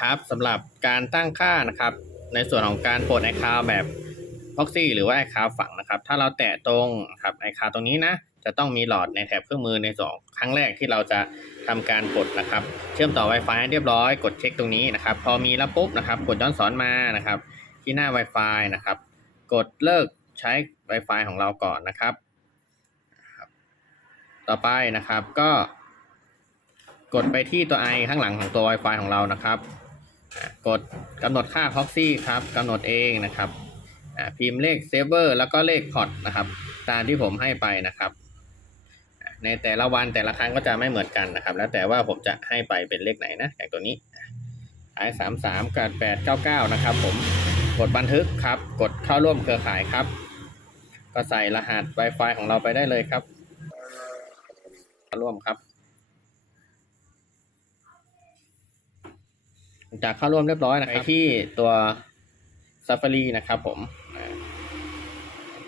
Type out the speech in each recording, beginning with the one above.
ครับสำหรับการตั้งค่านะครับ ในส่วนของการปลดไอคาวแบบ proxy หรือว่าไอคาวฝังนะครับ ถ้าเราแตะตรงครับไอคาวตรงนี้นะจะต้องมีหลอดในแถบเครื่องมือในสองครั้งแรกที่เราจะทำการปลดนะครับ เชื่อมต่อ Wi-Fi ให้เรียบร้อยกดเช็คตรงนี้นะครับ พอมีแล้วปุ๊บนะครับกดย้อนสอนมานะครับ ที่หน้า Wi-Fi นะครับ กดเลิกใช้ Wi-Fi ของเราก่อนนะครับ ต่อไปนะครับก็ กดไปที่ตัว i ข้างหลังของตัว Wi-Fi ของเรานะครับ กดกำหนดค่า proxy ครับกำหนดเองนะครับพิมพ์เลข server แล้วก็เลข port นะครับ ตามที่ผมให้ไปนะครับ ในแต่ละวันแต่ละครั้งก็จะไม่เหมือนกันนะครับ แล้วแต่ว่าผมจะให้ไปเป็นเลขไหนนะอย่างตัวนี้ไอสามสามกับแปดเก้าเก้านะครับ ผมกดบันทึกครับ กดเข้าร่วมเครือข่ายครับ ก็ใส่รหัส Wi-Fi ของเราไปได้เลยครับเข้าร่วมครับ หลังจากเข้าร่วมเรียบร้อยนะครับไปที่ตัว Safari นะครับผม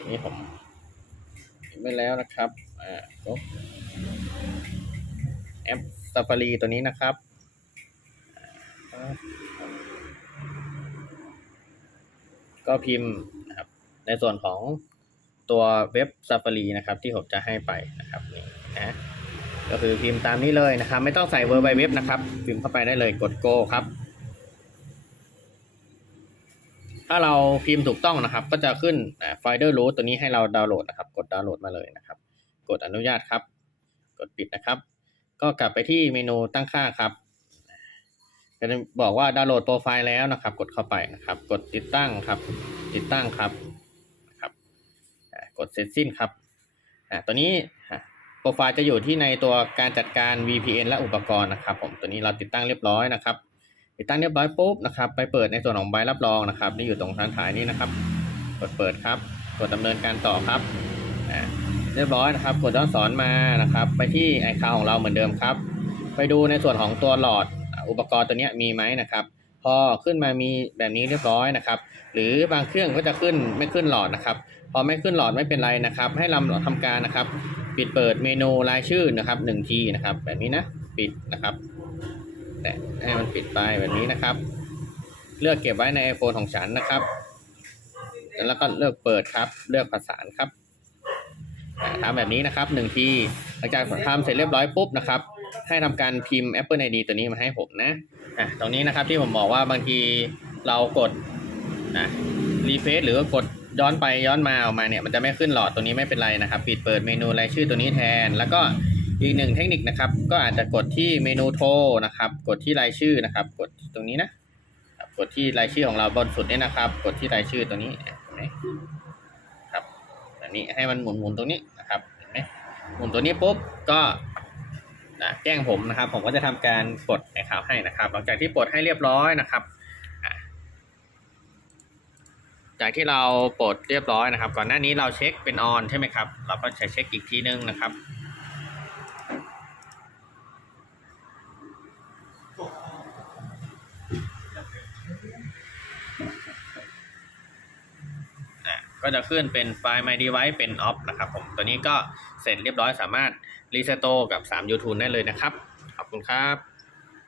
นี่ผมเห็นไปแล้วนะครับอ่าก็แอป Safari ตัวนี้นะครับก็พิมพ์นะครับในส่วนของตัวเว็บ Safari นะครับ ที่ผมจะให้ไปนะครับนี่นะก็คือพิมพ์ตามนี้เลยนะครับ ไม่ต้องใส่ w w w นะครับ พิมพ์เข้าไปได้เลยกด go ครับ ถ้าเราพิมพ์ถูกต้องนะครับ ก็จะขึ้นไฟเดอร์รูทตัวนี้ให้เราดาวน์โหลดนะครับ กดดาวน์โหลดมาเลยนะครับ กดอนุญาตครับ กดปิดนะครับ ก็กลับไปที่เมนูตั้งค่าครับจะบอกว่าดาวน์โหลดโปรไฟล์แล้วนะครับ กดเข้าไปนะครับ กดติดตั้งครับ ติดตั้งครับนะครับกดเสร็จสิ้นครับอ่าตัวนี้โปรไฟล์จะอยู่ที่ในตัวการจัดการ VPN และอุปกรณ์นะครับ ผมตัวนี้เราติดตั้งเรียบร้อยนะครับ ติดตั้งเรียบร้อยปุ๊บนะครับไปเปิดในส่วนของใบรับรองนะครับนี่อยู่ตรงทายถ่ายนี้นะครับ กดเปิดครับ กดดำเนินการต่อครับอ่าเรียบร้อยนะครับ กดย้อนสอนมานะครับ ไปที่ไอคาวของเราเหมือนเดิมครับ ไปดูในส่วนของตัวหลอดอุปกรณ์ตัวนี้มีไหมนะครับ พอขึ้นมามีแบบนี้เรียบร้อยนะครับ หรือบางเครื่องก็จะขึ้นไม่ขึ้นหลอดนะครับ พอไม่ขึ้นหลอดไม่เป็นไรนะครับ ให้เราทำการนะครับ ปิดเปิดเมนูรายชื่อนะครับหนึ่งทีนะครับ แบบนี้นะปิดนะครับ แต่ให้มันปิดไปแบบนี้นะครับ เลือกเก็บไว้ใน iPhone ของฉันนะครับ แล้วก็เลือกเปิดครับ เลือกประสานครับทำแบบนี้นะครับหนึ่งทีหลังจากทำเสร็จเรียบร้อยปุ๊บนะครับ ให้ทำการพิมพ์ Apple ID ตัวนี้มาให้ผมนะอะตรงนี้นะครับที่ผมบอกว่าบางทีเรากดอะรีเฟซหรือกดย้อนไปย้อนมาออกมาเนี่ยมันจะไม่ขึ้นหลอดตัวนี้ไม่เป็นไรนะครับ ปิดเปิดเมนูรายชื่อตัวนี้แทน แล้วก็ อีกหนึ่งเทคนิคนะครับ ก็อาจจะกดที่เมนูโทรนะครับ กดที่รายชื่อนะครับ กดตรงนี้นะกดที่รายชื่อของเราบนสุดนี่นะครับ กดที่รายชื่อตัวนี้ครับแบบนี้ให้มันหมุนหมุนตรงนี้นะครับเห็นไหมหมุนตัวนี้ปุ๊บก็นะแจ้งผมนะครับ ผมก็จะทำการปลดไอ้ข่าวให้นะครับ หลังจากที่ปลดให้เรียบร้อยนะครับจากที่เราปลดเรียบร้อยนะครับ ก่อนหน้านี้เราเช็คเป็นออนใช่ไหมครับ เราก็จะเช็คอีกทีนึงนะครับ ก็จะขึ้นเป็นไฟล์ My Device เป็น Off นะครับผมตัวนี้ก็เสร็จเรียบร้อยสามารถรีเซโตกับ 3 YouTube ได้เลยนะครับ ขอบคุณครับ